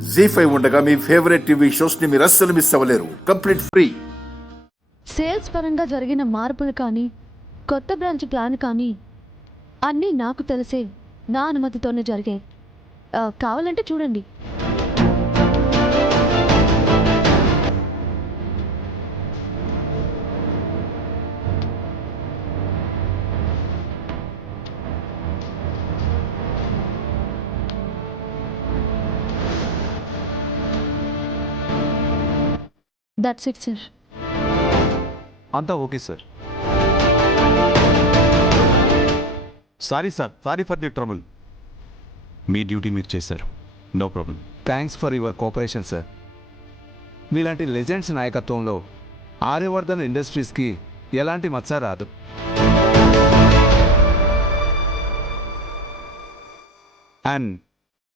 జీ5 ఉండగా మీ favourite TV shows ని మీరు అస్సలు మిస్ అవ్వలేరు. Complete free. సేల్స్ పరంగా జరిగిన మార్పులు కానీ కొత్త బ్రాంచ్ ప్లాన్ కానీ అన్నీ నాకు తెలిసే నా అనుమతితోనే జరిగాయి. కావాలంటే చూడండి. That's it sir. అంతా okay sir. Sorry sir, sorry for the trouble. మీ డ్యూటీ మీరు చేశారు, no problem. Thanks for your cooperation sir. మీలాంటి లెజెండ్స్ నాయకత్వంలో ఆర్యవర్ధన్ ఇండస్ట్రీస్కి ఎలాంటి మచ్చ రాదు. And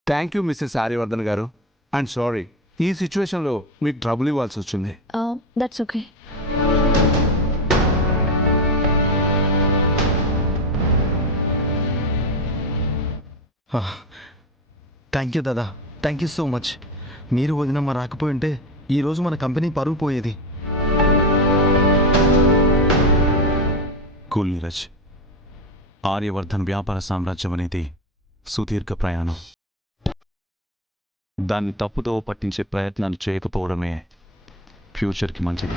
thank you missus Aryavardhan గారు. అండ్ సారీ, ఈ సిచ్యువేషన్లో మీకు ట్రబుల్ ఇవ్వాల్సి వచ్చింది. That's okay. థ్యాంక్ యూ దాదా, థ్యాంక్ యూ సో మచ్. మీరు వదినమ్మ రాకపోయి ఉంటే ఈరోజు మన కంపెనీ పరువు పోయేది. కూల్ నీరజ్, ఆర్యవర్ధన్ వ్యాపార సామ్రాజ్యం అనేది సుదీర్ఘ ప్రయాణం. దాన్ని తప్పుదో పట్టించే ప్రయత్నాలు చేయకపోవడమే ఫ్యూచర్కి మంచిది.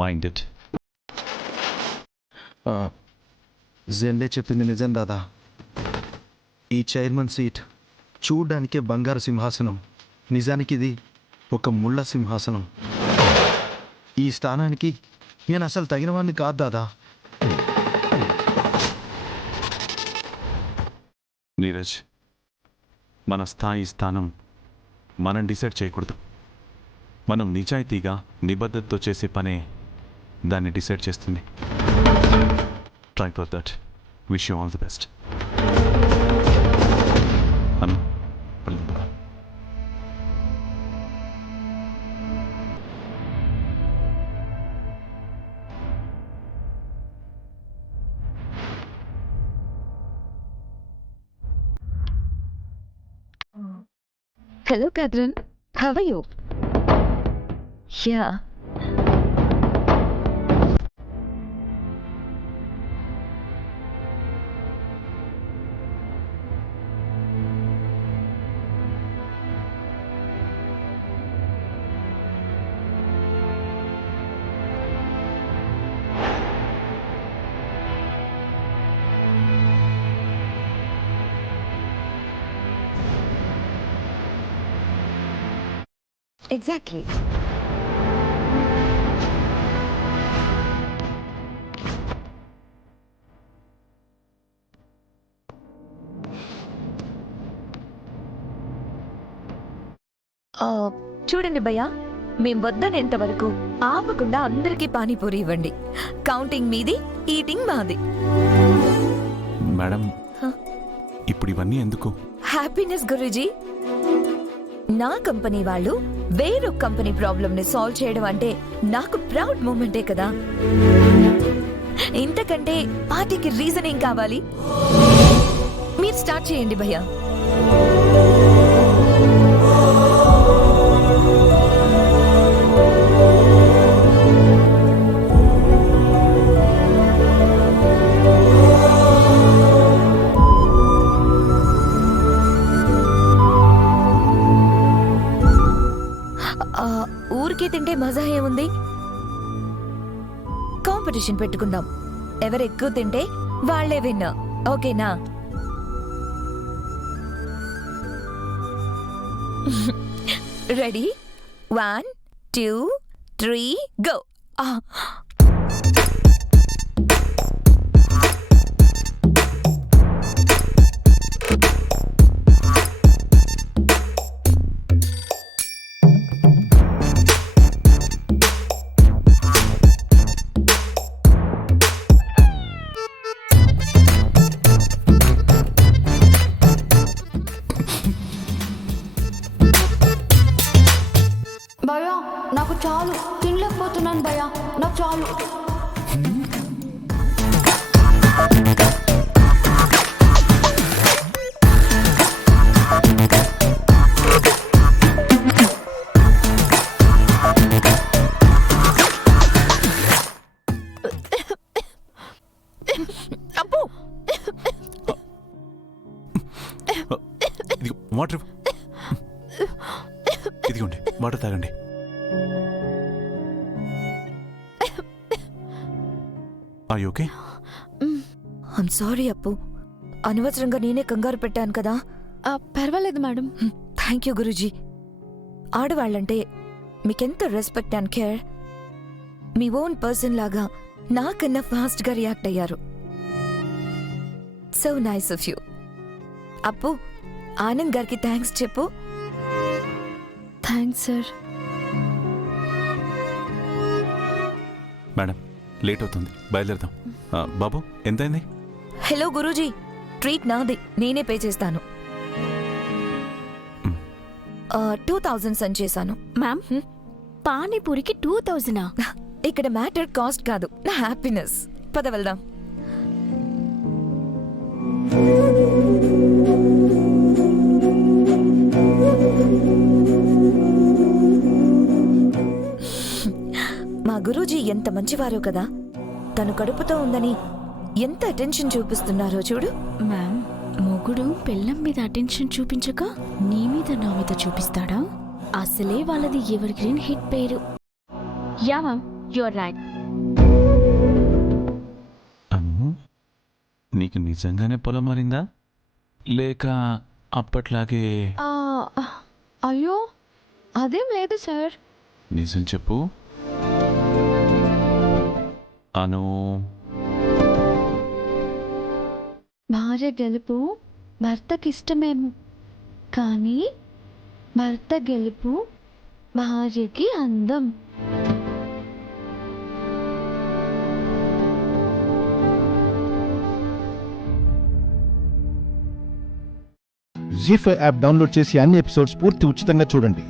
Mind it. జెండే చెప్పింది నిజం దాదా. ఈ చైర్మన్ సీట్ చూడ్డానికే బంగారు సింహాసనం, నిజానికి ఇది ఒక ముళ్ళ సింహాసనం. ఈ స్థానానికి నేను అసలు తగిన వాడిని కాదు దాదా. నీరజ్, మన స్థానం మనం డిసైడ్ చేయకూడదు. మనం నిజాయితీగా నిబద్ధతతో చేసే పనే దాన్ని డిసైడ్ చేస్తుంది. Try for that. Wish you all the best. Hello, Catherine. How are you? Yeah. Exactly. చూడండి భయ్యా, మేం వద్దనేంత వరకు ఆపకుండా అందరికీ పానీపూరి ఇవ్వండి. కౌంటింగ్ మీది, ఈటింగ్ మాది. మేడం, ఇప్పుడు ఇవన్నీ ఎందుకు? హ్యాపీనెస్ గురూజీ. నా కంపెనీ వాళ్ళు వేరొక కంపెనీ ప్రాబ్లమ్ ని సాల్వ్ చేయడం అంటే నాకు ప్రౌడ్ మూమెంటే కదా. ఇంతకంటే పార్టీకి రీజన్ ఏం కావాలి? మీరు స్టార్ట్ చేయండి భయ్యా. ఊరికే తింటే మజా ఏముంది? కాంపిటీషన్ పెట్టుకుందాం. ఎవరు ఎక్కువ తింటే వాళ్లే విన్నా. ఓకేనా? రెడీ? 1 2 3 గో. భయ్యా నాకు చాలు, తినలేకపోతున్నాను భయ్యా, నాకు చాలు. వాటర్ ఇదిగోండి, వాటర్ తాగండి. Are you okay? I'm sorry Appu, అనవసరంగా నేనే కంగారు పెట్టాను కదా. పర్వాలేదు మేడం. Thank you Guruji. ఆడవాళ్ళంటే మీకెంత respect and care. Me own person లాగా నాకన్నా ఫాస్ట్గా రియాక్ట్ అయ్యారు. So nice of you. అప్పు, ఆనంద్ గారికి థ్యాంక్స్ చెప్పు. Thanks sir. మేడం లేట్ అవుతుంది, బయలుదేరదాం. బాబు ఎంతైంది? హలో గురూజీ, ట్రీట్ నాది, నేనే పే చేస్తాను. 2000 సెండ్ చేశాను. మ్యామ్, పానీపూరికి 2000? ఇక్కడ మ్యాటర్ కాస్ట్ కాదు, నా హ్యాపీనెస్. పద వెళ్దాం. మా గురూజీ ఎంత మంచివారో కదా. తను కడుపుతో ఉందని ఎంత అటెన్షన్ చూపిస్తున్నారో చూడు. మ్యామ్, మొగుడు పెళ్ళం మీద అటెన్షన్ చూపించక నీ మీద నా మీద చూపిస్తాడా? అసలే వాళ్ళది ఎవర్ గ్రీన్ హిట్ పేరు. Ya ma'am, your right. Ammu, నీకు నిజంగానే పొలం మారిందా లేక అప్పట్లాగే? అయ్యో అదేం లేదు సార్. నిజం చెప్పు అను. భార్య గెలుపు భర్తకిష్టమేమో, కానీ భర్త గెలుపు భార్యకి అందం. జీ5 యాప్ డౌన్లోడ్ చేసి అన్ని ఎపిసోడ్స్ పూర్తి ఉచితంగా చూడండి.